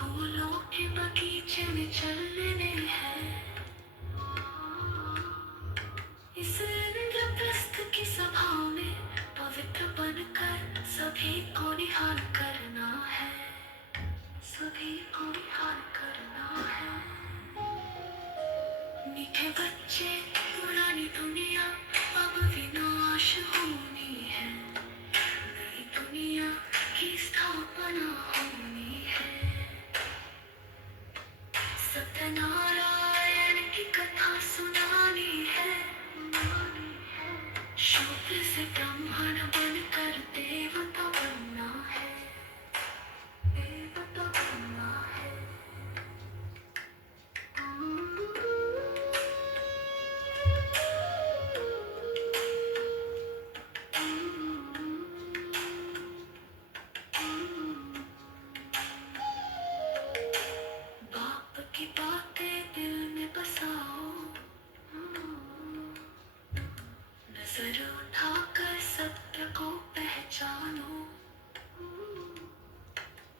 फूलों के बगीचे में चलने हैं, इस इंद्रप्रस्थ की सभा में पवित्र बनकर सभी को निहाल करना है, सभी को निहाल करना है। मीठे बच्चे, पुरानी दुनिया अब विनाश होनी है, नई दुनिया की स्थापना होनी है। सत्यनारायण की कथा सुनानी है, शूद्र से ब्राह्मण बनकर देवता बनना है, देवता बनना है। बाप की बातें दिल में बसाओ, नजर उठाकर सत्य को पहचानो।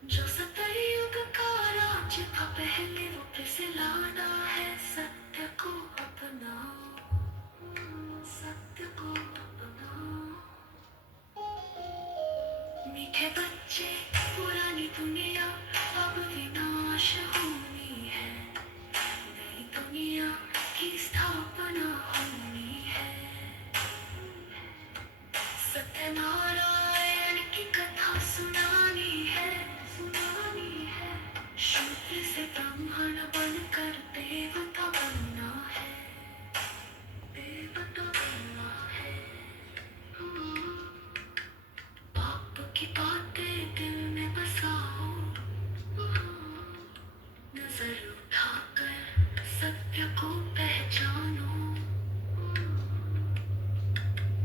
जो सतयुग का राज्य था पहले वो फिर से लाना है, सत्य को अपनाओ, सत्य को अपनाओ। मीठे बच्चे, पुरानी दुनिया अब विनाश होनी है, नई दुनिया की स्थापना होनी है। सत्यनारायण की कथा सुनानी है, सुनानी है। शूद्र से ब्राह्मण बनकर देवता बनना है, देवता बनना है। बाप की बातें दिल में बसाओ, नजर उठाकर सत्य को पहचानो।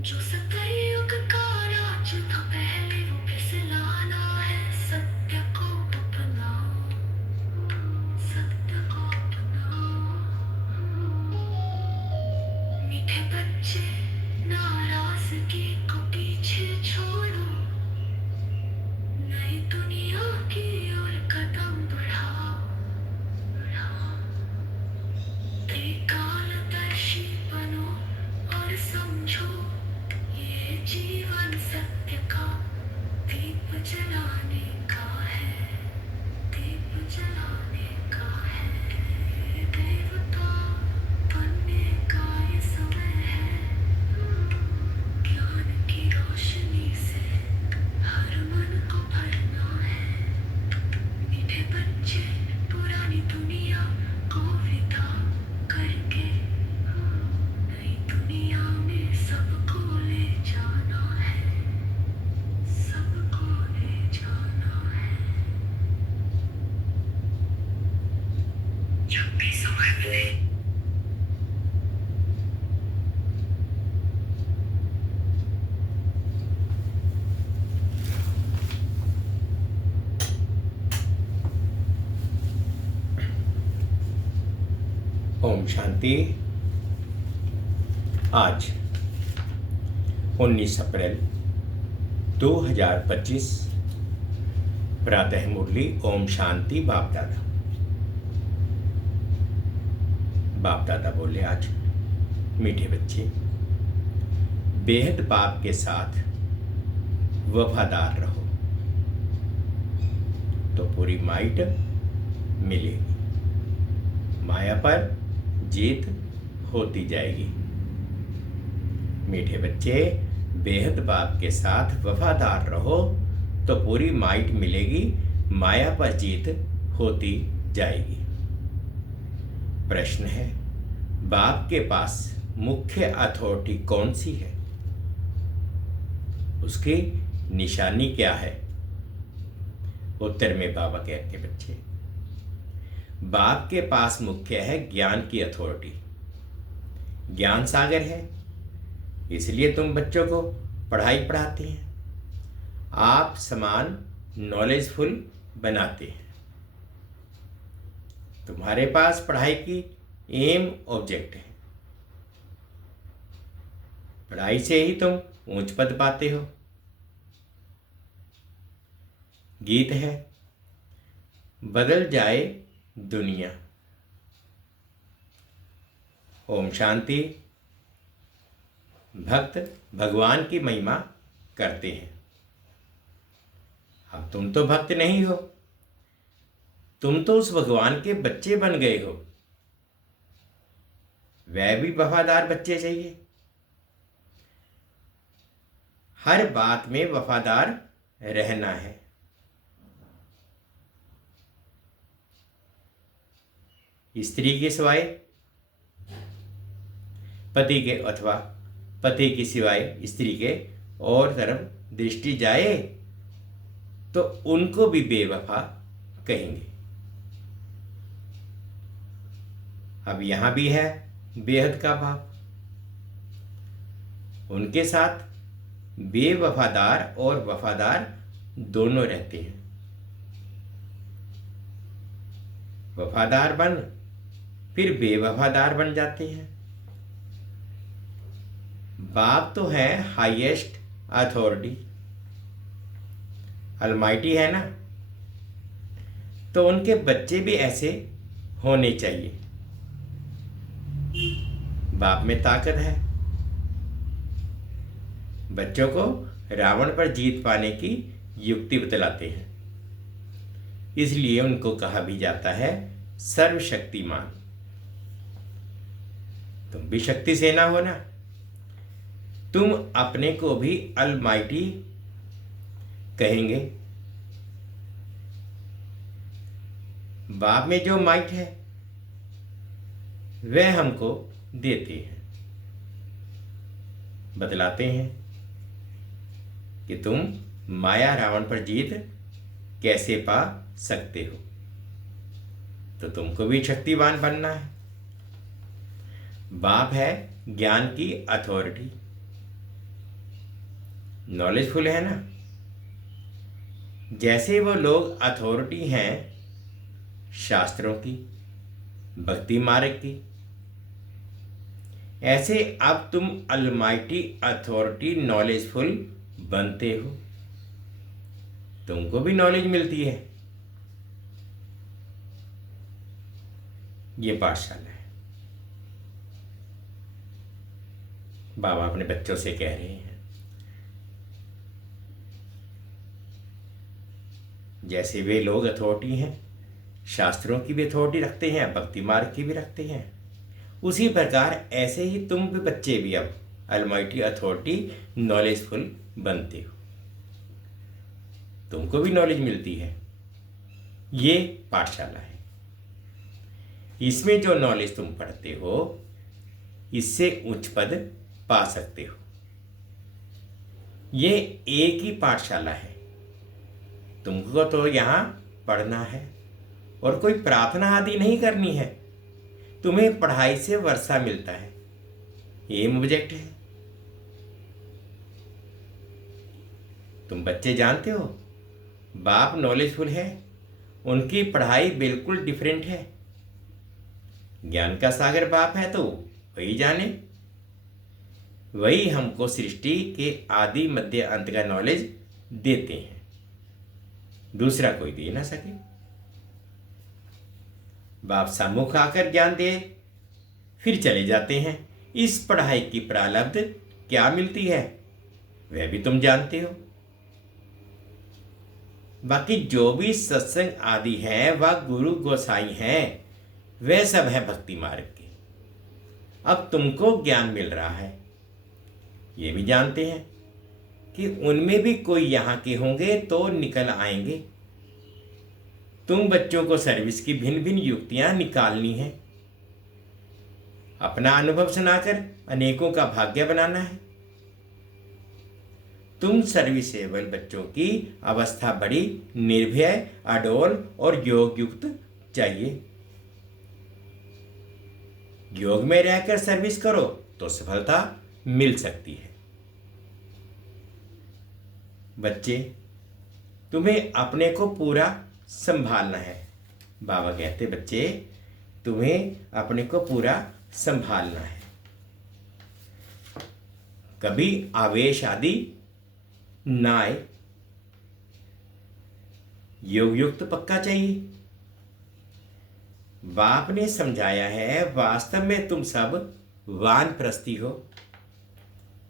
जो सतयुग का राज्य था पहले वो फिर से लाना है, सत्य को अपनाओ, सत्य को अपनाओ। मीठे बच्चे, नाराजगी को पीछे छोड़ो, नई दुनिया की ओर कदम बढ़ाओ, बढ़ाओ। त्रिकालदर्शी बनो और समझो, ये जीवन सत्य का दीप जलाने का है, दीप जलाने का है। देवता बनने का ये समय है, ज्ञान की रोशनी से हर मन को भरना है। मीठे बच्चे, पुरानी दुनिया को विदा करके नई दुनिया में सबको ले जाना है, सबको ले जाना है। जब भी समय मिले ओम शांति। आज 19 अप्रैल 2025 प्रातः मुरली ओम शांति। बाप दादा बोले, आज मीठे बच्चे, बेहद बाप के साथ वफादार रहो तो पूरी माइट मिलेगी, माया पर जीत होती जाएगी। मीठे बच्चे, बेहद बाप के साथ वफादार रहो तो पूरी माइट मिलेगी, माया पर जीत होती जाएगी। प्रश्न है, बाप के पास मुख्य अथॉरिटी कौन सी है? उसकी निशानी क्या है? उत्तर में बाबा कहते, बच्चे, बाप के पास मुख्य है ज्ञान की अथॉरिटी। ज्ञान सागर है, इसलिए तुम बच्चों को पढ़ाई पढ़ाते हैं, आप समान नॉलेजफुल बनाते हैं। तुम्हारे पास पढ़ाई की एम ऑब्जेक्ट है, पढ़ाई से ही तुम ऊंच पद पाते हो। गीत है, बदल जाए दुनिया। ओम शांति। भक्त भगवान की महिमा करते हैं। अब तुम तो भक्त नहीं हो, तुम तो उस भगवान के बच्चे बन गए हो। वह भी वफादार बच्चे चाहिए, हर बात में वफादार रहना है। स्त्री के सिवाय पति के अथवा पति के सिवाय स्त्री के और तरफ दृष्टि जाए तो उनको भी बेवफा कहेंगे। अब यहां भी है बेहद का भाव। उनके साथ बेवफादार और वफादार दोनों रहते हैं। वफादार बन फिर बेवफादार बन जाते हैं। बाप तो है हाईएस्ट अथॉरिटी, अलमाइटी है ना, तो उनके बच्चे भी ऐसे होने चाहिए। बाप में ताकत है। बच्चों को रावण पर जीत पाने की युक्ति बतलाते हैं, इसलिए उनको कहा भी जाता है सर्वशक्तिमान। तुम भी शक्ति सेना हो ना, तुम अपने को भी अलमाइटी कहेंगे। बाप में जो माइट है वह हमको देते हैं, बतलाते हैं कि तुम माया रावण पर जीत कैसे पा सकते हो। तो तुमको भी शक्तिवान बनना है। बाप है ज्ञान की अथॉरिटी, नॉलेजफुल है ना। जैसे वो लोग अथॉरिटी हैं शास्त्रों की, भक्ति मार्ग की, ऐसे अब तुम अलमाइटी अथॉरिटी नॉलेजफुल बनते हो। तुमको भी नॉलेज मिलती है। ये पाठशाला है। बाबा अपने बच्चों से कह रहे हैं, जैसे वे लोग अथॉरिटी हैं, शास्त्रों की भी अथॉरिटी रखते हैं, भक्ति मार्ग की भी रखते हैं, उसी प्रकार ऐसे ही तुम भी बच्चे भी अब अलमाइटी अथॉरिटी नॉलेजफुल बनते हो। तुमको भी नॉलेज मिलती है। ये पाठशाला है। इसमें जो नॉलेज तुम पढ़ते हो, इससे उच्च पद पा सकते हो। ये एक ही पाठशाला है। तुमको तो यहाँ पढ़ना है और कोई प्रार्थना आदि नहीं करनी है। तुम्हें पढ़ाई से वर्षा मिलता है, एम ऑब्जेक्ट है। तुम बच्चे जानते हो, बाप नॉलेजफुल है, उनकी पढ़ाई बिल्कुल डिफरेंट है। ज्ञान का सागर बाप है तो वही जाने। वही हमको सृष्टि के आदि मध्य अंत का नॉलेज देते हैं, दूसरा कोई दे ना सके। बाप सम्मुख आकर ज्ञान दे फिर चले जाते हैं। इस पढ़ाई की प्रारब्ध क्या मिलती है वह भी तुम जानते हो। बाकी जो भी सत्संग आदि है वह गुरु गोसाई हैं, वह सब है भक्ति मार्ग के। अब तुमको ज्ञान मिल रहा है, ये भी जानते हैं कि उनमें भी कोई यहाँ के होंगे तो निकल आएंगे। तुम बच्चों को सर्विस की भिन्न भिन्न युक्तियां निकालनी है, अपना अनुभव सुनाकर अनेकों का भाग्य बनाना है। तुम सर्विसेबल बच्चों की अवस्था बड़ी निर्भय, अडोल और योग युक्त चाहिए। योग में रहकर सर्विस करो तो सफलता मिल सकती है। बच्चे, तुम्हें अपने को पूरा संभालना है। बाबा कहते बच्चे, तुम्हें अपने को पूरा संभालना है। कभी आवेश आदि ना आए। योग युक्त पक्का चाहिए, बाप ने समझाया है, वास्तव में तुम सब वानप्रस्थी हो,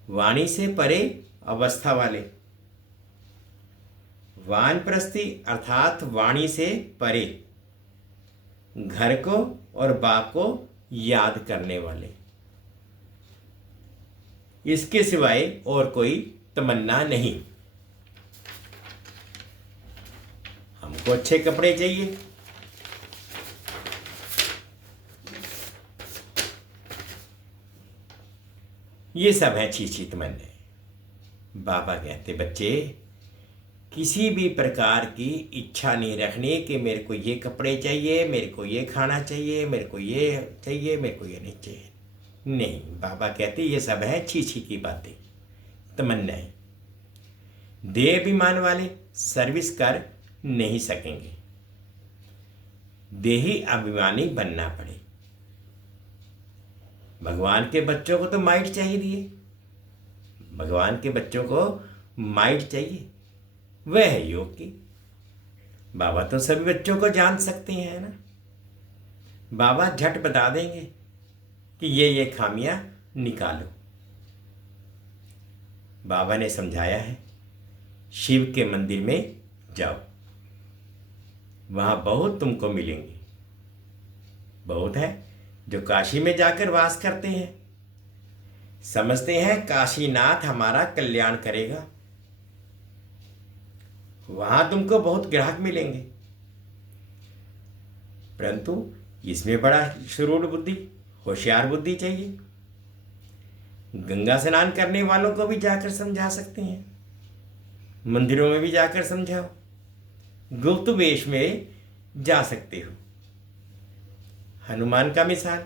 वाणी से परे अवस्था वाले। वानप्रस्थी अर्थात वाणी से परे, घर को और बाप को याद करने वाले। इसके सिवाय और कोई तमन्ना नहीं। हमको अच्छे कपड़े चाहिए, ये सब है छी तमन्ने। बाबा कहते बच्चे, किसी भी प्रकार की इच्छा नहीं रखनी कि मेरे को ये कपड़े चाहिए, मेरे को ये खाना चाहिए, मेरे को ये चाहिए, मेरे को ये नहीं चाहिए। नहीं, बाबा कहते ये सब है छी की बातें, तमन्नाएं। देह अभिमान वाले सर्विस कर नहीं सकेंगे, देही अभिमानी बनना पड़े। भगवान के बच्चों को तो माइट चाहिए, भगवान के बच्चों को माइट चाहिए, वह है योग की। बाबा तो सभी बच्चों को जान सकते हैं ना। बाबा झट बता देंगे कि ये खामियां निकालो। बाबा ने समझाया है, शिव के मंदिर में जाओ, वहां बहुत तुमको मिलेंगे। बहुत है जो काशी में जाकर वास करते हैं, समझते हैं काशीनाथ हमारा कल्याण करेगा। वहां तुमको बहुत ग्राहक मिलेंगे, परंतु इसमें बड़ा शुरूढ़ बुद्धि, होशियार बुद्धि चाहिए। गंगा स्नान करने वालों को भी जाकर समझा सकते हैं, मंदिरों में भी जाकर समझाओ, गुप्त वेश में जा सकते हो। हनुमान का मिसाल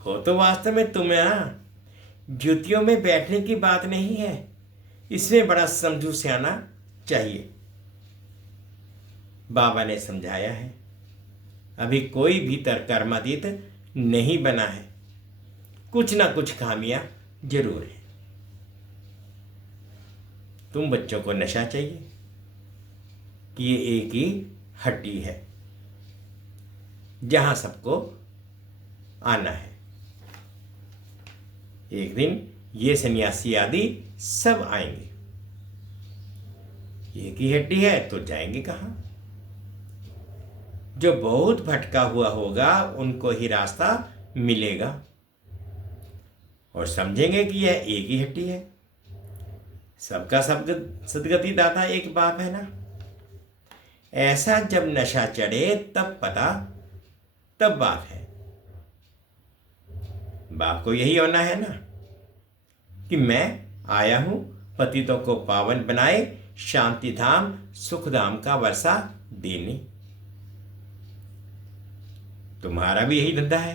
हो तो वास्तव में तुम्हें जुतियों में बैठने की बात नहीं है, इसमें बड़ा समझू सियाना चाहिए। बाबा ने समझाया है, अभी कोई भीतर कर्मातीत नहीं बना है, कुछ ना कुछ खामियां जरूर है। तुम बच्चों को नशा चाहिए कि ये एक ही हड्डी है जहां सबको आना है। एक दिन ये सन्यासी आदि सब आएंगे, एक ही हड्डी है तो जाएंगे कहां? जो बहुत भटका हुआ होगा उनको ही रास्ता मिलेगा और समझेंगे कि यह एक ही हड्डी है। सबका सब सदगति दाता एक बाप है ना। ऐसा जब नशा चढ़े तब पता, तब बात है। बाप को यही होना है ना कि मैं आया हूं पतितों को पावन बनाए, शांति धाम सुख धाम का वर्षा देने। तुम्हारा भी यही धंधा है,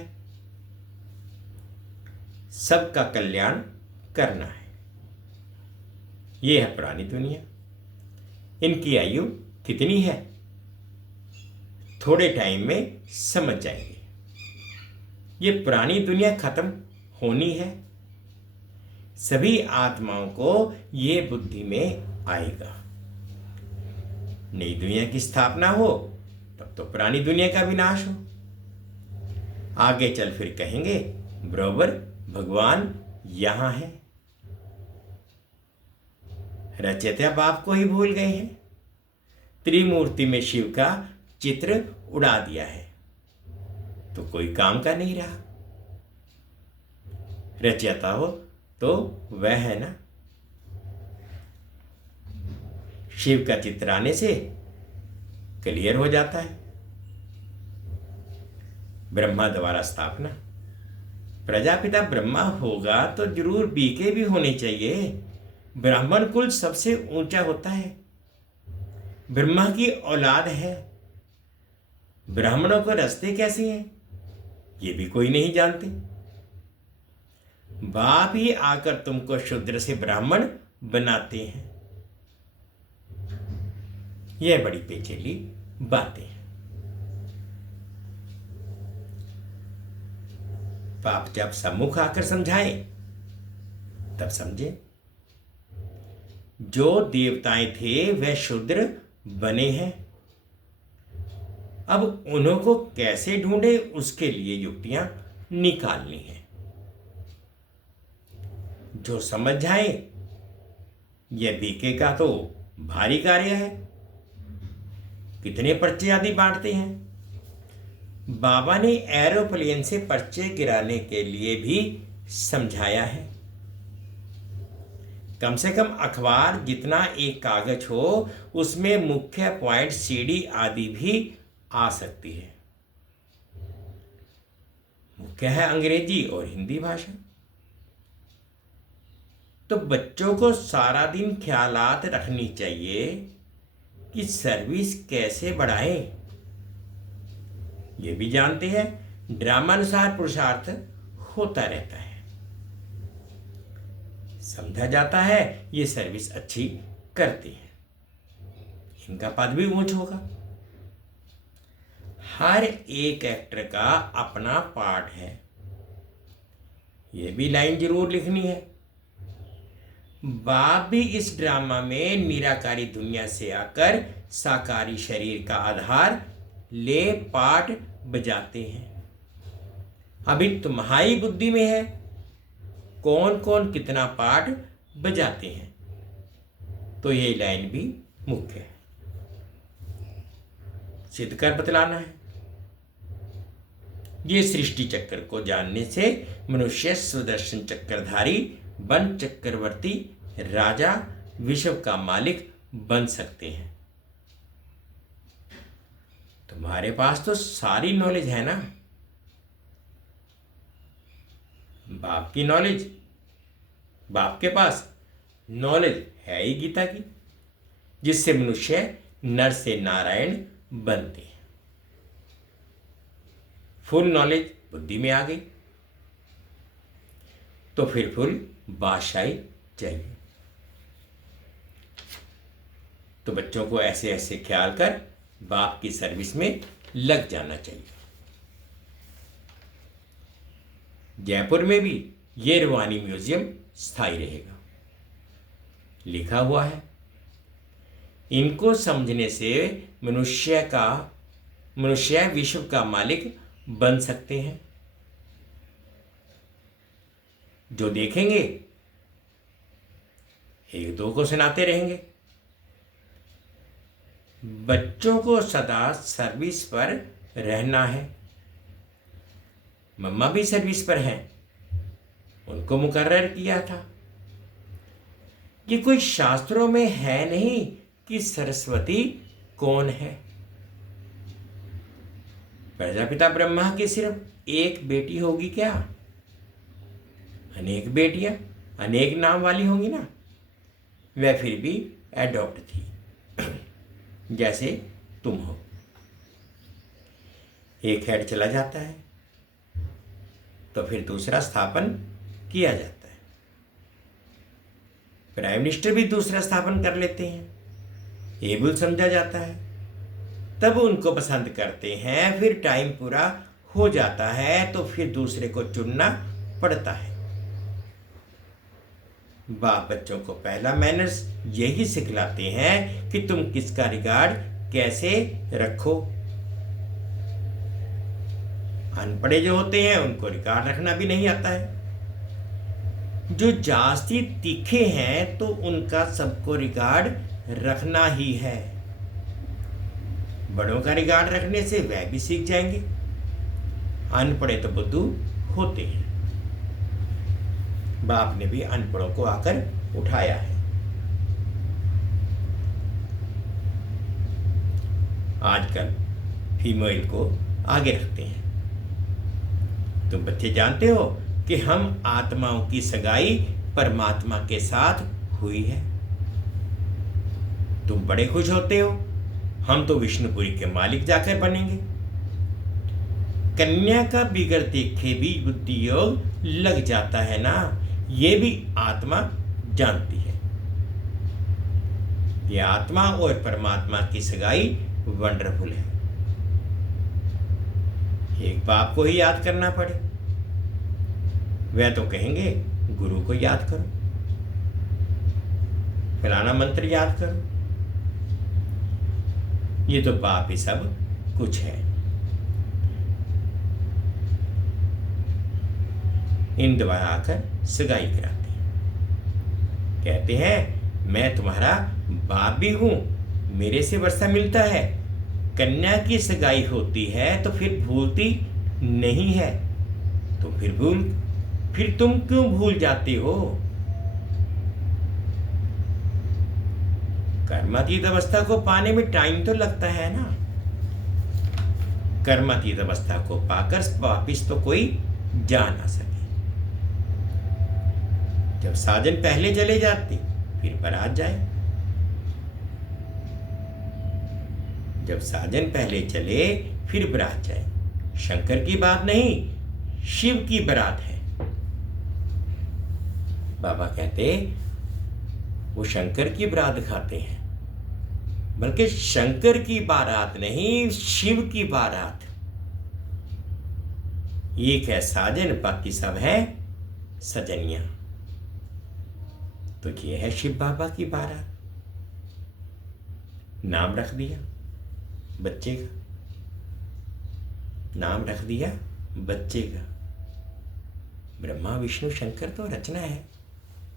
सबका कल्याण करना है। यह है पुरानी दुनिया। इनकी आयु कितनी है, थोड़े टाइम में समझ जाएंगे। ये पुरानी दुनिया खत्म होनी है, सभी आत्माओं को ये बुद्धि में आएगा। नई दुनिया की स्थापना हो तब तो पुरानी दुनिया का विनाश हो। आगे चल फिर कहेंगे बरोबर भगवान यहां है। रचयिता बाप को ही भूल गए हैं, त्रिमूर्ति में शिव का चित्र उड़ा दिया है तो कोई काम का नहीं रहा। रचयिता हो तो वह है ना। शिव का चित्र आने से क्लियर हो जाता है। ब्रह्मा द्वारा स्थापना, प्रजापिता ब्रह्मा होगा तो जरूर बीके भी होने चाहिए। ब्राह्मण कुल सबसे ऊंचा होता है, ब्रह्मा की औलाद है। ब्राह्मणों को रास्ते कैसे हैं ये भी कोई नहीं जानते। बाप ही आकर तुमको शूद्र से ब्राह्मण बनाते हैं। यह बड़ी पेचीली बातें हैं। बाप जब सम्मुख आकर समझाए तब समझे। जो देवताएं थे वह शूद्र बने हैं, अब उन्हों को कैसे ढूंढे, उसके लिए युक्तियां निकालनी है। जो समझ जाए, यह बीके का तो भारी कार्य है। कितने पर्चे आदि बांटते हैं। बाबा ने एरोप्लेन से पर्चे गिराने के लिए भी समझाया है। कम से कम अखबार जितना एक कागज हो, उसमें मुख्य पॉइंट, सीडी आदि भी आ सकती है। मुख्य है अंग्रेजी और हिंदी भाषा। तो बच्चों को सारा दिन ख्यालात रखनी चाहिए कि सर्विस कैसे बढ़ाएं। ये भी जानते हैं ड्रामानुसार पुरुषार्थ होता रहता है। समझा जाता है ये सर्विस अच्छी करती है, इनका पद भी ऊंच होगा। हर एक एक्टर का अपना पार्ट है, ये भी लाइन जरूर लिखनी है। बाप भी इस ड्रामा में निराकारी दुनिया से आकर साकारी शरीर का आधार ले पार्ट बजाते हैं। अभी तुम्हारी बुद्धि में है कौन कौन कितना पार्ट बजाते हैं, तो ये लाइन भी मुख्य है, सिद्ध कर बतलाना है। ये सृष्टि चक्र को जानने से मनुष्य सुदर्शन चक्रधारी बन चक्रवर्ती राजा विश्व का मालिक बन सकते हैं। तुम्हारे पास तो सारी नॉलेज है ना। बाप की नॉलेज, बाप के पास नॉलेज है ही गीता की, जिससे मनुष्य नर से नारायण बनते हैं। फुल नॉलेज बुद्धि में आ गई तो फिर फुल बादशाही चाहिए। तो बच्चों को ऐसे ऐसे ख्याल कर बाप की सर्विस में लग जाना चाहिए। जयपुर में भी ये रूहानी म्यूजियम स्थायी रहेगा, लिखा हुआ है। इनको समझने से मनुष्य विश्व का मालिक बन सकते हैं। जो देखेंगे एक दो को सुनाते रहेंगे। बच्चों को सदा सर्विस पर रहना है। मम्मा भी सर्विस पर हैं, उनको मुकर्रर किया था। ये कोई शास्त्रों में है नहीं कि सरस्वती कौन है। प्रजापिता ब्रह्मा की सिर्फ एक बेटी होगी क्या? अनेक बेटियां अनेक नाम वाली होंगी ना। वह फिर भी एडॉप्ट थी, जैसे तुम हो। एक हेड चला जाता है तो फिर दूसरा स्थापन किया जाता है। प्राइम मिनिस्टर भी दूसरा स्थापन कर लेते हैं, एबल समझा जाता है, तब उनको पसंद करते हैं। फिर टाइम पूरा हो जाता है तो फिर दूसरे को चुनना पड़ता है। बाप बच्चों को पहला मैनर्स यही सिखलाते हैं कि तुम किसका रिगार्ड कैसे रखो। अनपढ़े जो होते हैं उनको रिगार्ड रखना भी नहीं आता है। जो जास्ती तीखे हैं तो उनका सबको रिगार्ड रखना ही है। बड़ों का रिगार्ड रखने से वह भी सीख जाएंगे। अनपढ़े तो बुद्धू होते हैं। बाप ने भी अनपढ़ों को आकर उठाया है। आजकल फीमेल को आगे रखते हैं। तुम बच्चे जानते हो कि हम आत्माओं की सगाई परमात्मा के साथ हुई है। तुम बड़े खुश होते हो, हम तो विष्णुपुरी के मालिक जाकर बनेंगे। कन्या का बिगड़ देखे भी बुद्धि योग लग जाता है ना, ये भी आत्मा जानती है। ये आत्मा और परमात्मा की सगाई वंडरफुल है। एक बाप को ही याद करना पड़े, वह तो कहेंगे गुरु को याद करो, फलाना मंत्र याद करो। ये तो बाप ही सब कुछ है। इन द्वारा आकर सगाई कराते हैं। कहते हैं मैं तुम्हारा बाप भी हूं, मेरे से वर्षा मिलता है। कन्या की सगाई होती है तो फिर भूलती नहीं है, तो फिर तुम क्यों भूल जाते हो? कर्मातीत अवस्था को पाने में टाइम तो लगता है ना। कर्मातीत अवस्था को पाकर वापिस तो कोई जा ना सके। जब साजन पहले चले जाते फिर बारात जाए। जब साजन पहले चले फिर बारात जाए। शंकर की बात नहीं, शिव की बारात है। बाबा कहते वो शंकर की बारात दिखाते हैं, बल्कि शंकर की बारात नहीं, शिव की बारात। एक है साजन, बाकी सब है सजनिया। तो ये है शिव बाबा की बारात। नाम रख दिया बच्चे का, नाम रख दिया बच्चे का। ब्रह्मा विष्णु शंकर तो रचना है,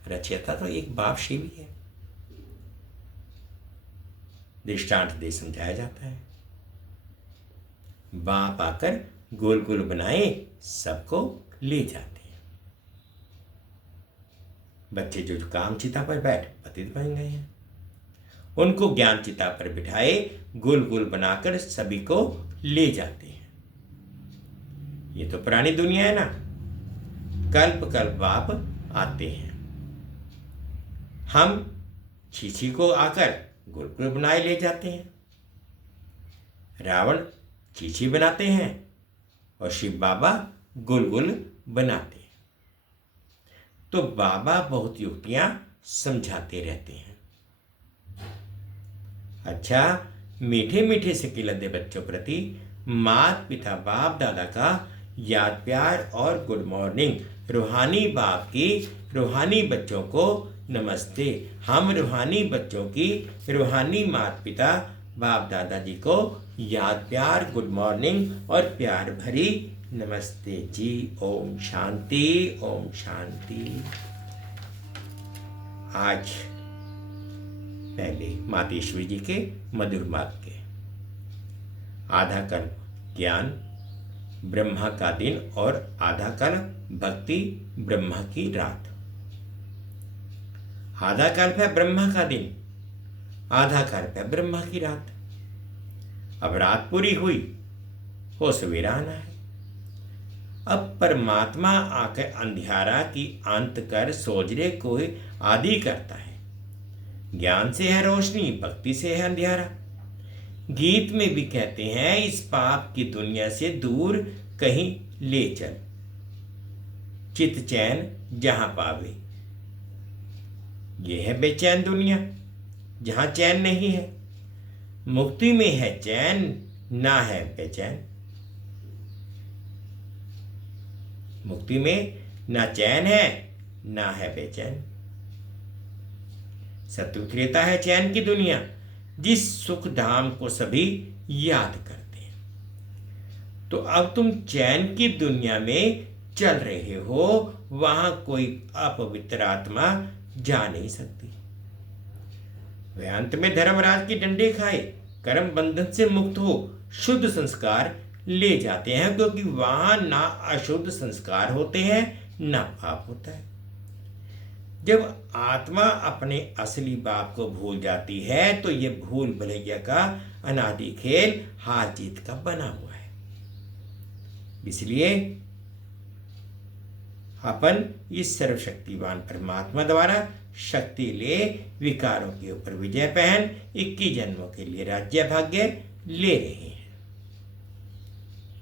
रचयिता तो एक बाप शिव ही है। दृष्टांत दे समझाया जाता है। बाप आकर गोल गोल बनाए सबको ले जाते हैं। बच्चे जो काम चिता पर बैठ पतित बन गए हैं, उनको ज्ञान चिता पर बिठाए गोल गोल बनाकर सभी को ले जाते हैं। ये तो पुरानी दुनिया है ना। कल्प कल्प बाप आते हैं। हम छीछी को आकर गोल गोल बनाए ले जाते हैं। रावण चीची बनाते हैं और शिव बाबा गोल गोल बनाते हैं। तो बाबा बहुत युक्तियां समझाते रहते हैं। अच्छा, मीठे मीठे से खिलते बच्चों प्रति माता पिता बाप दादा का याद प्यार और गुड मॉर्निंग। रूहानी बाप की रूहानी बच्चों को नमस्ते। हम रूहानी बच्चों की रूहानी माता पिता बाप दादाजी को याद प्यार गुड मॉर्निंग और प्यार भरी नमस्ते जी। ओम शांति, ओम शांति। आज पहले मातेश्वरी जी के मधुर मार्ग के आधा कल्प ज्ञान ब्रह्मा का दिन और आधा कल्प भक्ति ब्रह्मा की रात। आधा कल्प है ब्रह्मा का दिन, आधा कल्प है ब्रह्मा की रात। अब रात पूरी हुई, हो सवेरा आना है। अब परमात्मा आकर अंधियारा की अंत कर सोजरे को आदि करता है। ज्ञान से है रोशनी, भक्ति से है अंधियारा। गीत में भी कहते हैं इस पाप की दुनिया से दूर कहीं ले चल, चित चैन जहां पावे। यह है बेचैन दुनिया जहां चैन नहीं है। मुक्ति में है चैन, ना है बेचैन। मुक्ति में ना चैन है ना है बेचैन। सतयुग रहता है चैन की दुनिया, जिस सुख धाम को सभी याद करते हैं। तो अब तुम चैन की दुनिया में चल रहे हो, वहां कोई अपवित्र आत्मा जा नहीं सकती। वे अंत में धर्मराज की डंडे खाए कर्म बंधन से मुक्त हो शुद्ध संस्कार ले जाते हैं, क्योंकि वहां ना अशुद्ध संस्कार होते हैं ना पाप होता है। जब आत्मा अपने असली बाप को भूल जाती है तो यह भूल भुलैया का अनादि खेल हार जीत का बना हुआ है। इसलिए अपन इस सर्वशक्तिवान परमात्मा द्वारा शक्ति ले विकारों के ऊपर विजय पहन 21 जन्मों के लिए राज्य भाग्य ले रहे हैं।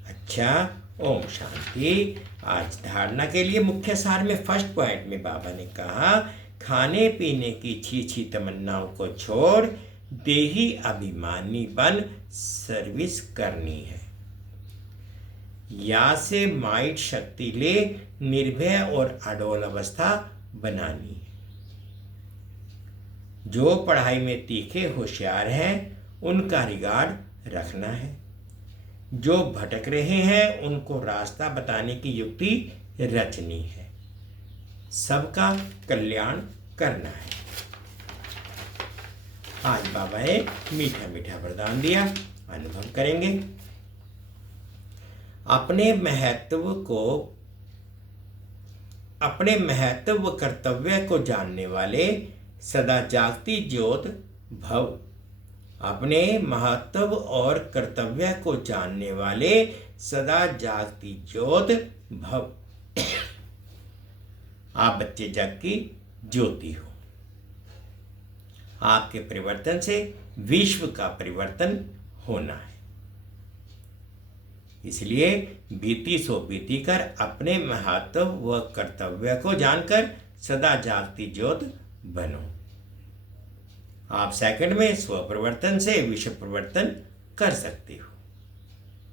अच्छा, ओम शांति। आज धारणा के लिए मुख्य सार में फर्स्ट पॉइंट में बाबा ने कहा, खाने पीने की छी तमन्नाओं को छोड़ देही अभिमानी बन सर्विस करनी है। या से माइट शक्ति ले निर्भय और अडोल अवस्था बनानी है। जो पढ़ाई में तीखे होशियार हैं उनका रिगार्ड रखना है। जो भटक रहे हैं उनको रास्ता बताने की युक्ति रचनी है, सबका कल्याण करना है। आज बाबा ने मीठा मीठा वरदान दिया, अनुभव करेंगे। अपने महत्व कर्तव्य को जानने वाले सदा जागती ज्योत भव। अपने महत्व और कर्तव्य को जानने वाले सदा जागती ज्योत भव। आप बच्चे जग की ज्योति हो। आपके परिवर्तन से विश्व का परिवर्तन होना है। इसलिए बीती सो बीती कर अपने महत्व व कर्तव्य को जानकर सदा जागती ज्योत बनो। आप सेकंड में स्व परिवर्तन से विश्व परिवर्तन कर सकते हो,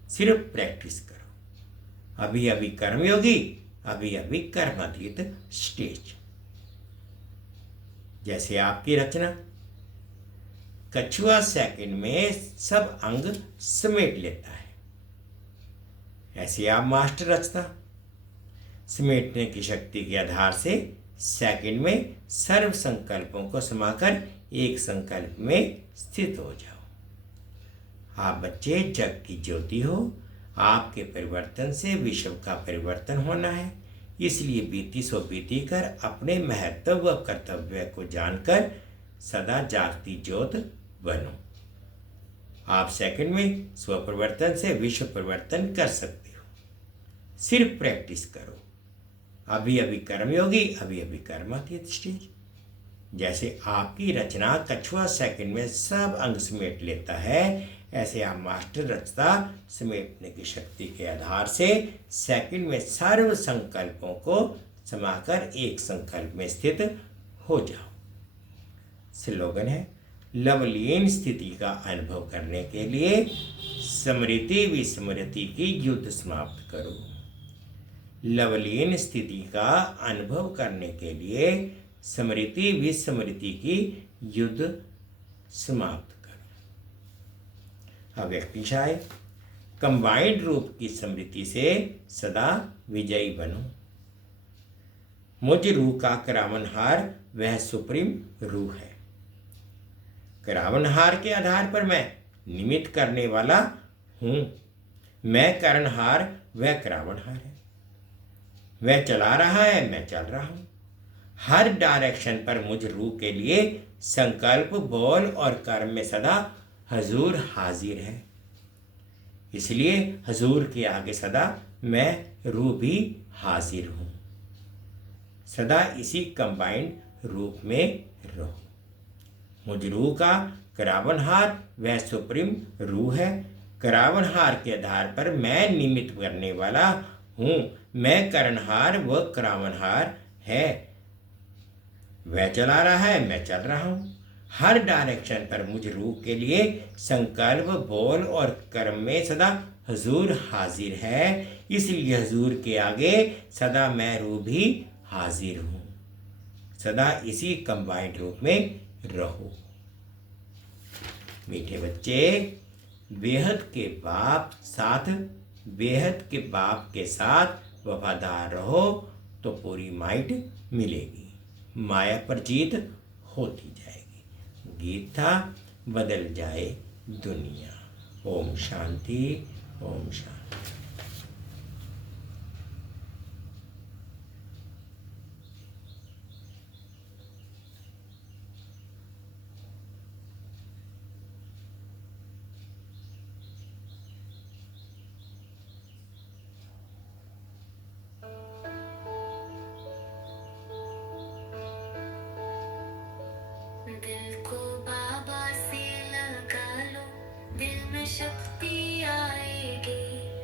सिर्फ प्रैक्टिस करो। अभी अभी कर्मयोगी, अभी अभी कर्मातीत स्टेज। जैसे आपकी रचना, कछुआ सेकंड में सब अंग समेट लेता है, ऐसे आप मास्टर रचता समेटने की शक्ति के आधार से सेकंड में सर्व संकल्पों को समाकर एक संकल्प में स्थित हो जाओ। आप बच्चे जग की ज्योति हो। आपके परिवर्तन से विश्व का परिवर्तन होना है। इसलिए बीती सो बीती कर अपने महत्व व कर्तव्य को जानकर सदा जागती ज्योत बनो। आप सेकंड में स्व परिवर्तन से विश्व परिवर्तन कर सकते हो, सिर्फ प्रैक्टिस करो। अभी अभी कर्मयोगी, अभी अभी कर्मातीत स्टेज। जैसे आपकी रचना कछुआ सेकंड में सब अंग समेट लेता है, ऐसे आप मास्टर रचता समेटने की शक्ति के आधार से सेकंड में सर्व संकल्पों को समाकर एक संकल्प में स्थित हो जाओ। स्लोगन है, लवलीन स्थिति का अनुभव करने के लिए स्मृति विस्मृति की युद्ध समाप्त करो। लवलीन स्थिति का अनुभव करने के लिए स्मृति विस्मृति की युद्ध समाप्त करो। अव्यक्तिशाय कंबाइंड रूप की स्मृति से सदा विजयी बनो। मुझ रूह का करावनहार वह सुप्रीम रूह है। करावनहार के आधार पर मैं निमित्त करने वाला हूं। मैं करणहार, वह करावनहार है। वह चला रहा है, मैं चल रहा हूं। हर डायरेक्शन पर मुझ रूह के लिए संकल्प, बोल और कर्म में सदा हजूर हाजिर है। इसलिए हजूर के आगे सदा मैं रूह भी हाजिर हूं। सदा इसी कंबाइंड रूप में रहो। मुझ रूह का करावनहार वह सुप्रीम रूह है। करावनहार के आधार पर मैं निमित्त करने वाला हूं। मैं करणहार व करावनहार है। वह चला रहा है, मैं चल रहा हूं। हर डायरेक्शन पर मुझ रूह के लिए संकल्प, बोल और कर्म में सदा हजूर हाजिर है। इसलिए हजूर के आगे सदा मैं रूह भी हाजिर हूं। सदा इसी कंबाइंड रूप में रहो। मीठे बच्चे, बेहद के बाप के साथ वफादार रहो तो पूरी माइट मिलेगी। माया पर जीत होती जाएगी। गीत था, बदल जाए दुनिया। ओम शांति, ओम शांति। दिल को बाबा से लगा लो, दिल में शक्ति आएगी।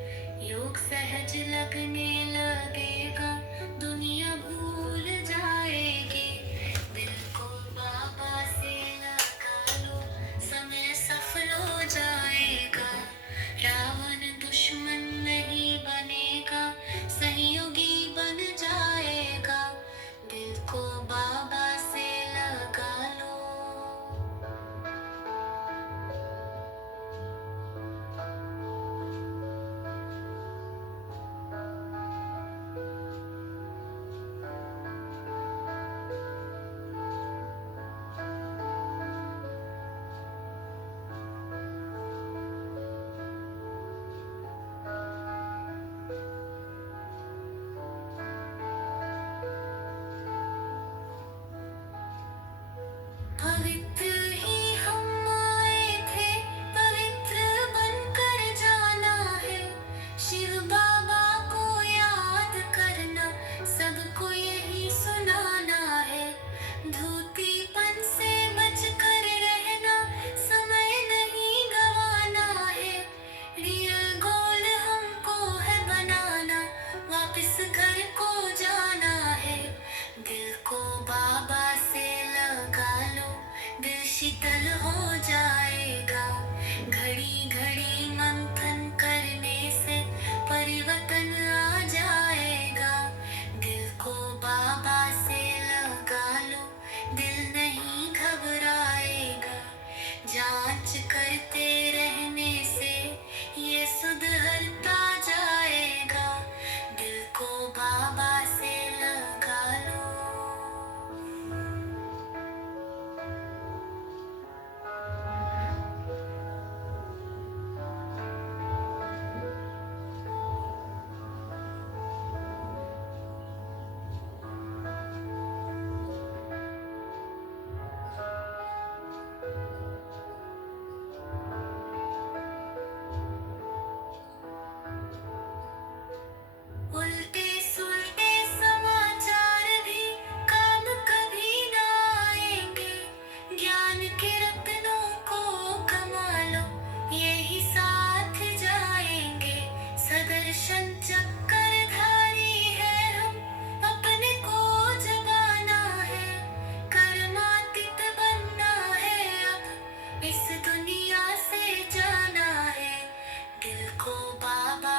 बाबा